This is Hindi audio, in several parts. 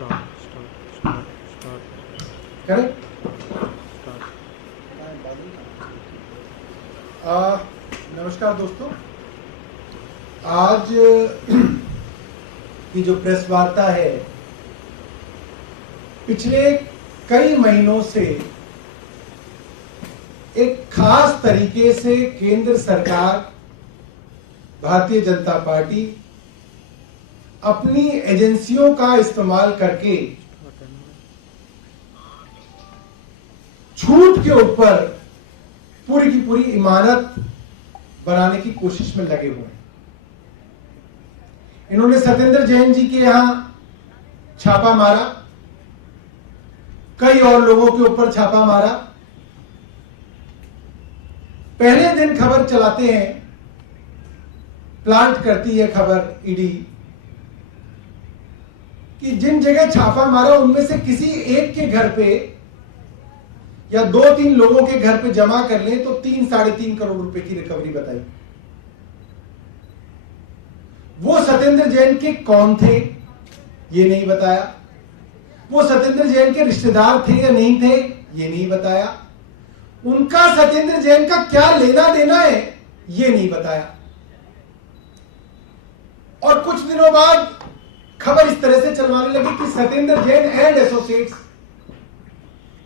करेक्ट। नमस्कार दोस्तों, आज की जो प्रेस वार्ता है, पिछले कई महीनों से एक खास तरीके से केंद्र सरकार, भारतीय जनता पार्टी अपनी एजेंसियों का इस्तेमाल करके छूट के ऊपर पूरी की पूरी इमारत बनाने की कोशिश में लगे हुए हैं। इन्होंने सत्येंद्र जैन जी के यहां छापा मारा, कई और लोगों के ऊपर छापा मारा। पहले दिन खबर चलाते हैं, प्लांट करती है खबर ईडी कि जिन जगह छापा मारा उनमें से किसी एक के घर पे या 2-3 लोगों के घर पे जमा कर लें तो 3-3.5 करोड़ रुपए की रिकवरी बताई। वो सत्येंद्र जैन के कौन थे ये नहीं बताया, वो सत्येंद्र जैन के रिश्तेदार थे या नहीं थे ये नहीं बताया, उनका सत्येंद्र जैन का क्या लेना देना है ये नहीं बताया। और कुछ दिनों बाद खबर इस तरह से चलवाने लगी कि Satyendra Jain and associates.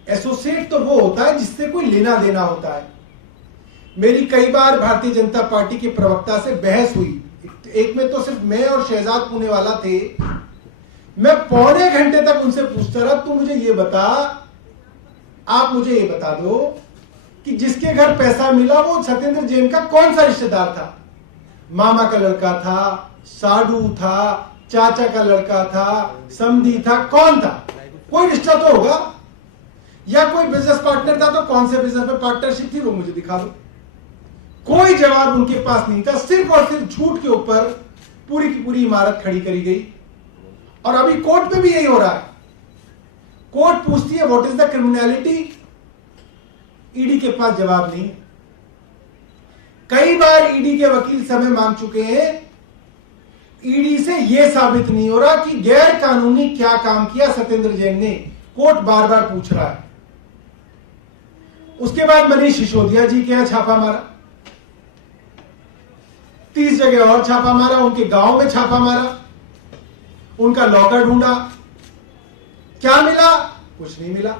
Associate तो वो होता है जिससे कोई लेना देना होता है। मेरी कई बार भारतीय जनता पार्टी के प्रवक्ता से बहस हुई, एक में तो सिर्फ मैं और शहजाद पूनेवाला थे। मैं पौने घंटे तक उनसे पूछता रहा, तू मुझे ये बता, आप मुझे ये बता दो कि जिसके घर पैसा मिला वो सत्येंद्र जैन का कौन सा रिश्तेदार था? मामा का लड़का था, साडू था, चाचा का लड़का था, समधी था, कौन था? कोई रिश्ता तो होगा, या कोई बिजनेस पार्टनर था तो कौन से बिजनेस में पार्टनरशिप थी वो मुझे दिखा दो। कोई जवाब उनके पास नहीं था। सिर्फ और सिर्फ झूठ के ऊपर पूरी की पूरी इमारत खड़ी करी गई। और अभी कोर्ट में भी यही हो रहा है। कोर्ट पूछती है what is the criminality, ED के पास जवाब नहीं। कई बार ईडी के वकील समय मांग चुके हैं, ईडी से यह साबित नहीं हो रहा कि गैर कानूनी क्या काम किया सत्येंद्र जैन ने। कोर्ट बार बार पूछ रहा है। उसके बाद मनीष सिसोदिया जी के यहां छापा मारा, 30 जगह और छापा मारा, उनके गांव में छापा मारा, उनका लॉकर ढूंढा। क्या मिला? कुछ नहीं मिला।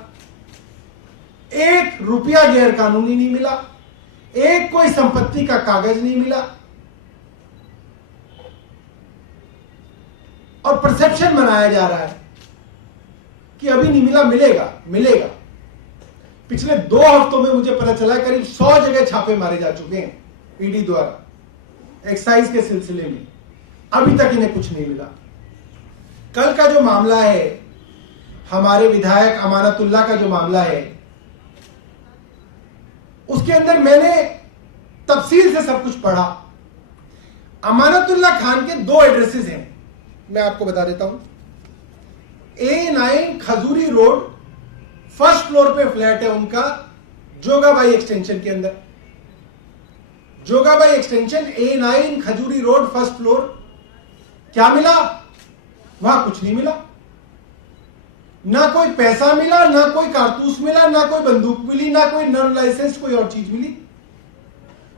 1 रुपया गैर कानूनी नहीं मिला, एक कोई संपत्ति का कागज नहीं मिला। और परसेप्शन बनाया जा रहा है कि अभी नहीं मिला, मिलेगा मिलेगा। पिछले 2 हफ्तों में मुझे पता चला करीब 100 जगह छापे मारे जा चुके हैं ईडी द्वारा एक्साइज के सिलसिले में, अभी तक इन्हें कुछ नहीं मिला। कल का जो मामला है, हमारे विधायक अमानतुल्लाह का जो मामला है, उसके अंदर मैंने तफसील से सब कुछ पढ़ा। अमानतुल्लाह खान के 2 एड्रेसेस हैं, मैं आपको बता देता हूं। A9 खजूरी रोड, फर्स्ट फ्लोर पे फ्लैट है उनका, जोगाबाई एक्सटेंशन के अंदर। जोगाबाई एक्सटेंशन, A9 खजूरी रोड, फर्स्ट फ्लोर। क्या मिला? वहां कुछ नहीं मिला। ना कोई पैसा मिला, ना कोई कारतूस मिला, ना कोई बंदूक मिली, ना कोई नॉन लाइसेंस कोई और चीज मिली।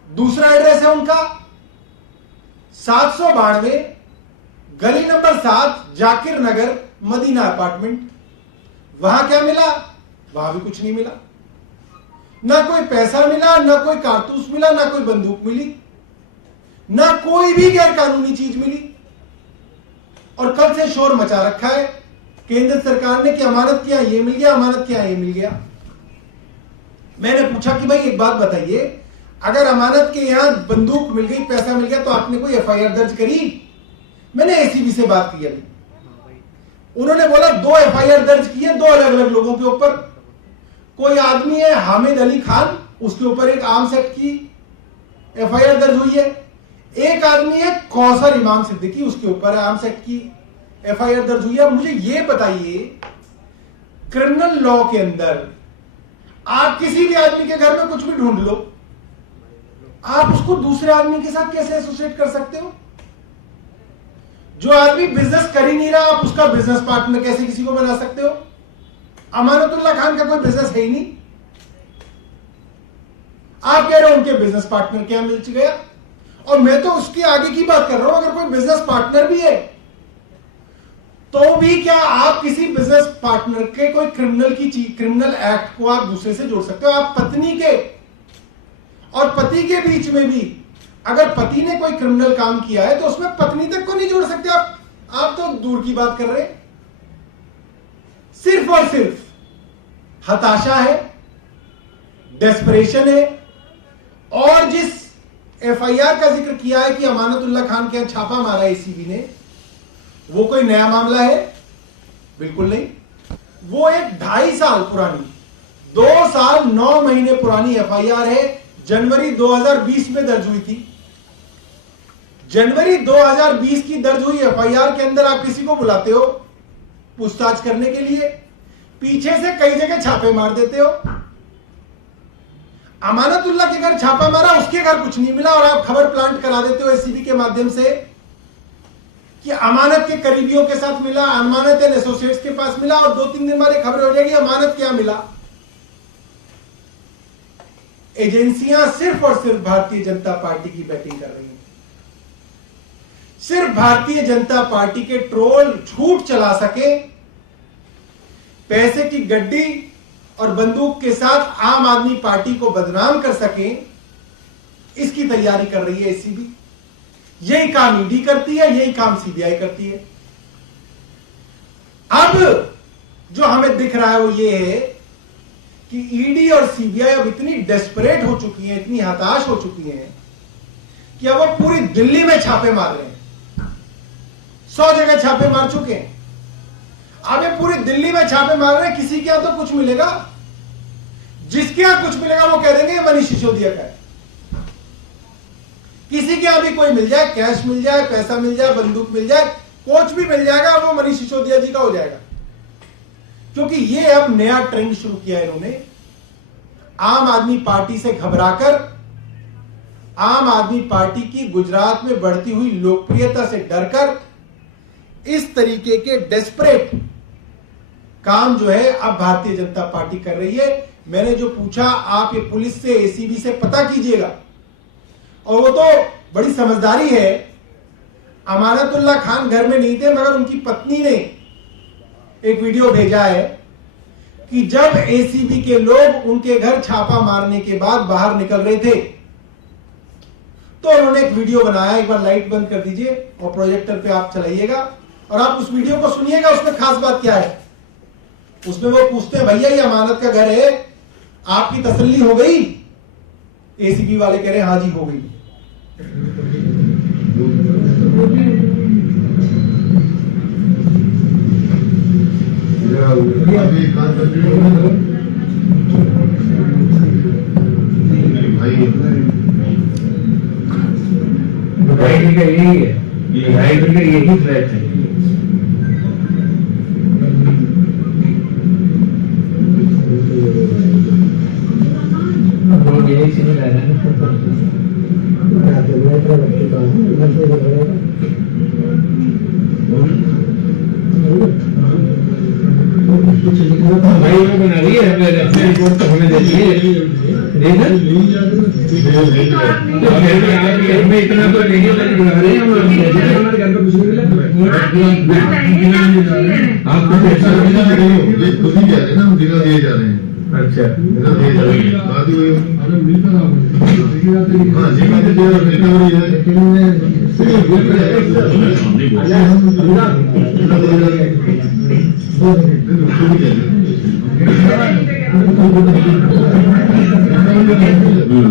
दूसरा एड्रेस है उनका 792 गली नंबर 7, जाकिर नगर, मदीना अपार्टमेंट। वहां क्या मिला? वहां भी कुछ नहीं मिला। ना कोई पैसा मिला, ना कोई कारतूस मिला, ना कोई बंदूक मिली, ना कोई भी गैर कानूनी चीज मिली। और कल से शोर मचा रखा है केंद्र सरकार ने कि अमानत क्या ये मिल गया, अमानत क्या ये मिल गया। मैंने पूछा कि भाई एक बात बताइए, अगर अमानत के यहां बंदूक मिल गई, पैसा मिल गया, तो आपने कोई एफआईआर दर्ज करी? मैंने एसीबी से बात की अभी, उन्होंने बोला 2 एफआईआर दर्ज की है 2 अलग अलग लोगों के ऊपर। कोई आदमी है हामिद अली खान, उसके ऊपर एक आर्म्स एक्ट की एफआईआर दर्ज हुई है। एक आदमी है कौसर इमाम सिद्दीकी, उसके ऊपर आर्म्स एक्ट की एफआईआर दर्ज हुई है। मुझे ये बताइए, क्रिमिनल लॉ के अंदर आप किसी भी आदमी के घर में कुछ भी ढूंढ लो, आप उसको दूसरे आदमी के साथ कैसे एसोसिएट कर सकते हो? जो आदमी बिजनेस कर ही नहीं रहा, आप उसका बिजनेस पार्टनर कैसे किसी को बना सकते हो? अमानतुल्लाह खान का कोई बिजनेस है ही नहीं, आप कह रहे हो उनके बिजनेस पार्टनर क्या मिल गया? और मैं तो उसके आगे की बात कर रहा हूं, अगर कोई बिजनेस पार्टनर भी है तो भी क्या आप किसी बिजनेस पार्टनर के कोई क्रिमिनल एक्ट को आप दूसरे से जोड़ सकते हो? आप पत्नी के और पति के बीच में भी अगर पति ने कोई क्रिमिनल काम किया है तो उसमें पत्नी तक को नहीं जोड़ सकते आप तो दूर की बात कर रहे हैं। सिर्फ और सिर्फ हताशा है, डेस्परेशन है, और जिस एफआईआर का जिक्र किया है कि अमानतुल्लाह खान के यहां छापा मारा एसीबी ने, वो कोई नया मामला है? बिल्कुल नहीं। वो एक 2.5 साल पुरानी, 2 साल 9 महीने पुरानी एफआईआर है, जनवरी 2020 में दर्ज हुई थी। जनवरी 2020 की दर्ज हुई एफआईआर के अंदर आप किसी को बुलाते हो पूछताछ करने के लिए, पीछे से कई जगह छापे मार देते हो। अमानतुल्लाह के घर छापा मारा, उसके घर कुछ नहीं मिला, और आप खबर प्लांट करा देते हो एसीबी के माध्यम से कि अमानत के करीबियों के साथ मिला, अमानत एंड एसोसिएट्स के पास मिला, और 2-3 दिन बाद खबर हो जाएगी अमानत क्या मिला। एजेंसियां सिर्फ और सिर्फ भारतीय जनता पार्टी की बैटिंग कर रही हैं। सिर्फ भारतीय जनता पार्टी के ट्रोल झूठ चला सके, पैसे की गड्डी और बंदूक के साथ आम आदमी पार्टी को बदनाम कर सके, इसकी तैयारी कर रही है एसीबी। यही काम ईडी करती है, यही काम सीबीआई करती है। अब जो हमें दिख रहा है वो ये है कि ईडी और सीबीआई अब इतनी डेस्परेट हो चुकी हैं, इतनी हताश हो चुकी हैं कि अब वो पूरी दिल्ली में छापे मार रहे हैं। 100 जगह छापे मार चुके हैं, अब ये पूरी दिल्ली में छापे मार रहे हैं। किसी के यहां तो कुछ मिलेगा, जिसके यहां कुछ मिलेगा वो कह देंगे मनीष सिसोदिया का है। किसी के यहां भी कोई मिल जाए, कैश मिल जाए, पैसा मिल जाए, बंदूक मिल जाए, कोच भी मिल जाएगा, वो मनीष सिसोदिया जी का हो जाएगा। क्योंकि ये अब नया ट्रेंड शुरू किया है इन्होंने, आम आदमी पार्टी से घबराकर, आम आदमी पार्टी की गुजरात में बढ़ती हुई लोकप्रियता से डरकर इस तरीके के डेस्परेट काम जो है अब भारतीय जनता पार्टी कर रही है। मैंने जो पूछा, आप ये पुलिस से, एसीबी से पता कीजिएगा, और वो तो बड़ी समझदारी है। अमानतुल्लाह खान घर में नहीं थे, मगर उनकी पत्नी ने एक वीडियो भेजा है कि जब एसीबी के लोग उनके घर छापा मारने के बाद बाहर निकल रहे थे तो उन्होंने एक वीडियो बनाया। एक बार लाइट बंद कर दीजिए और प्रोजेक्टर पे आप चलाइएगा और आप उस वीडियो को सुनिएगा। उसमें खास बात क्या है, उसमें वो पूछते हैं, भैया ये अमानत का घर है, आपकी तसल्ली हो गई? एसीबी वाले कह रहे हैं हाँ जी हो गई। भाई का यही है, भाई का यही फ्लैट है। यही सीन रह रहा है। भाई वो बना रही है, अपने रिपोर्ट तो हमें दे दी हमें इतना तो नहीं बना रहे हैं, हमारे घर पर कुछ नहीं मिला। आप कुछ ऐसा खुद ही जा रहे हैं ना, जिला दिए जा रहे हैं। अच्छा, दिए जा रहे हैं, बात ही हाँ जी, बात जो मिलता हो रही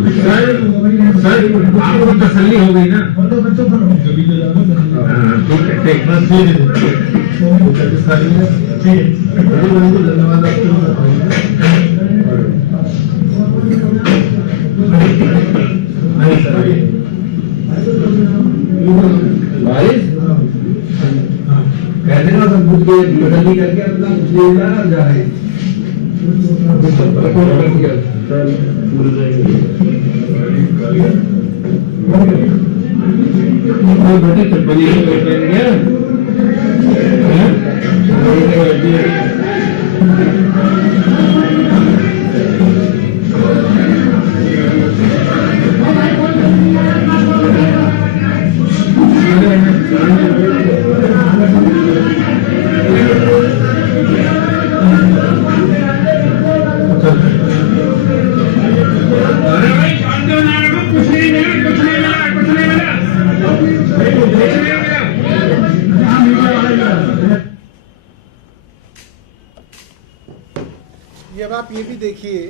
सर, आपको तसल्ली हो गई ना? ठीक कहते ना सब कुछ तसल्ली करके अपना कुछ ले जा रहे हैं। बड़ी ये अब आप ये भी देखिए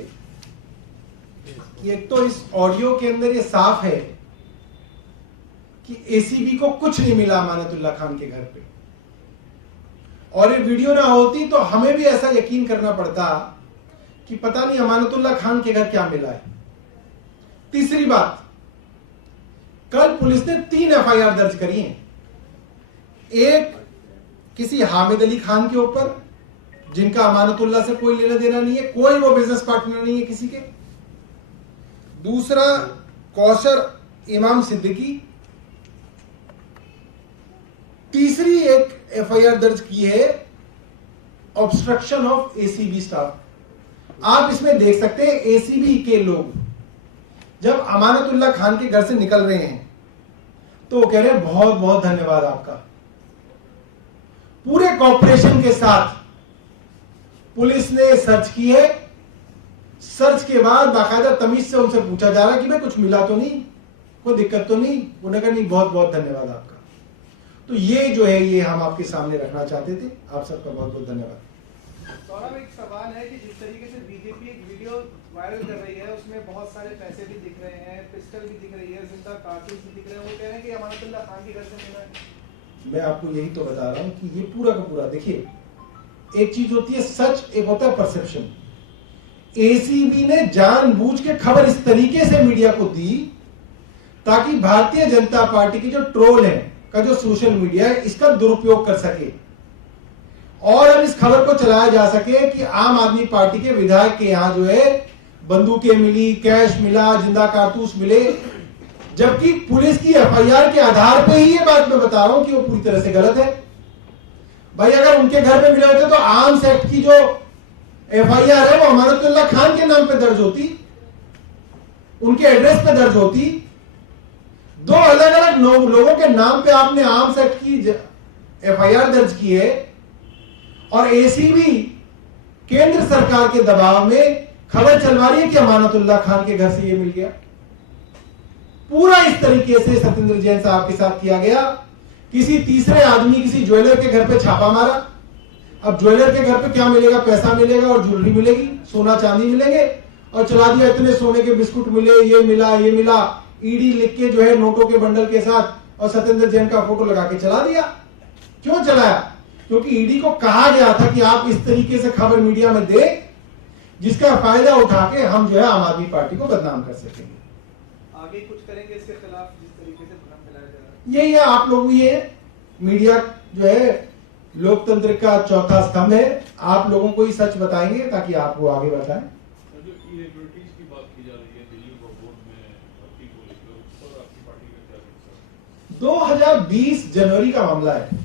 कि एक तो इस ऑडियो के अंदर ये साफ है कि एसीबी को कुछ नहीं मिला अमानतुल्लाह खान के घर पे, और ये वीडियो ना होती तो हमें भी ऐसा यकीन करना पड़ता कि पता नहीं अमानतुल्लाह खान के घर क्या मिला है। तीसरी बात, कल पुलिस ने 3 एफआईआर दर्ज करी हैं। एक किसी हामिद अली खान के ऊपर, जिनका अमानतुल्लाह से कोई लेना देना नहीं है, कोई वो बिजनेस पार्टनर नहीं है किसी के। दूसरा कौशर इमाम सिद्दीकी। तीसरी एक एफआईआर दर्ज की है ऑब्स्ट्रक्शन ऑफ एसीबी स्टाफ। आप इसमें देख सकते हैं एसीबी के लोग जब अमानतुल्लाह खान के घर से निकल रहे हैं तो वो कह रहे हैं बहुत बहुत धन्यवाद आपका। पूरे कॉर्पोरेशन के साथ पुलिस ने सर्च की है। सर्च के बाद बाकायदा तमीज से उनसे पूछा जा रहा है कि भाई कुछ मिला तो नहीं, कोई दिक्कत तो नहीं। उन्होंने कहा नहीं, बहुत बहुत धन्यवाद आपका। तो ये जो है ये हम आपके सामने रखना चाहते थे। आप सबका बहुत बहुत धन्यवाद। सौरभ, एक सवाल है कि जिस तरीके से बीजेपी एक वीडियो वायरल कर रही है उसमें बहुत सारे पैसे भी दिख रहे हैं, पिस्टल भी दिख रही है, जिंदा कारतूस भी दिख रहे हैं, वो कह रहे हैं कि अमानतुल्लाह खान के घर से मिला है। मैं आपको यही तो बता रहा हूं कि ये पूरा का पूरा देखिए, एक चीज होती है सच, एक होता है परसेप्शन। एसीबी ने जानबूझ के खबर इस तरीके से मीडिया को दी ताकि भारतीय जनता पार्टी की जो ट्रोल है का जो सोशल मीडिया है इसका दुरुपयोग कर सके, और अब इस खबर को चलाया जा सके कि आम आदमी पार्टी के विधायक के यहां जो है बंदूकें मिली, कैश मिला, जिंदा कारतूस मिले, जबकि पुलिस की एफआईआर के आधार पे ही ये बात मैं बता रहा हूं कि वो पूरी तरह से गलत है। भाई अगर उनके घर में मिले होते तो आर्म्स एक्ट की जो एफआईआर है वो अमानतुल्लाह खान के नाम पे दर्ज होती, उनके एड्रेस पे दर्ज होती। 2 अलग अलग लोगों के नाम पे आपने आर्म्स एक्ट की एफआईआर दर्ज की है, और एसीबी केंद्र सरकार के दबाव में खबर चलवा रही है कि अमानतुल्लाह खान के घर से ये मिल गया। पूरा इस तरीके से सत्येंद्र जैन साहब के साथ किया गया। किसी तीसरे आदमी किसी ज्वेलर के घर पे छापा मारा। अब ज्वेलर के घर पे क्या मिलेगा? पैसा मिलेगा और ज्वेलरी मिलेगी, सोना चांदी मिलेंगे, और चला दिया इतने सोने के बिस्कुट मिले, ये मिला ये मिला, ईडी लिख के जो है नोटों के बंडल के साथ, और सत्येंद्र जैन का फोटो लगा के चला दिया। क्यों चलाया? क्योंकि ईडी को कहा गया था कि आप इस तरीके से खबर मीडिया में दे जिसका फायदा उठा के हम जो है आम आदमी पार्टी को बदनाम कर सकेंगे। आगे कुछ करेंगे इसके खिलाफ जिस तरीके से भ्रम फैलाया जा रहा है? यही है, आप लोग ये मीडिया जो है लोकतंत्र का चौथा स्तंभ है। आप लोगों को ही सच बताएंगे ताकि आप वो आगे बढ़ाएं। जो इरेगुलरिटीज की बात की जा रही है दिल्ली बोर्ड में भर्ती को लेकर, उस पर आपकी पार्टी का क्या कहना है? 2020 जनवरी का मामला है।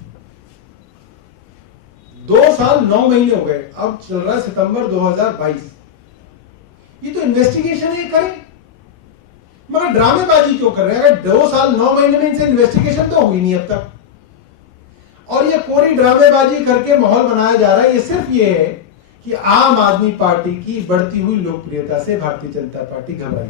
2 साल 9 महीने हो गए, अब चल रहा है सितंबर 2022। ये तो इन्वेस्टिगेशन ही करें, मगर ड्रामेबाजी क्यों कर रहे हैं? अगर 2 साल 9 महीने में इनसे इन्वेस्टिगेशन तो हुई नहीं अब तक, और ये कोरी ड्रामेबाजी करके माहौल बनाया जा रहा है। ये सिर्फ ये है कि आम आदमी पार्टी की बढ़ती हुई लोकप्रियता से भारतीय जनता पार्टी घबराई।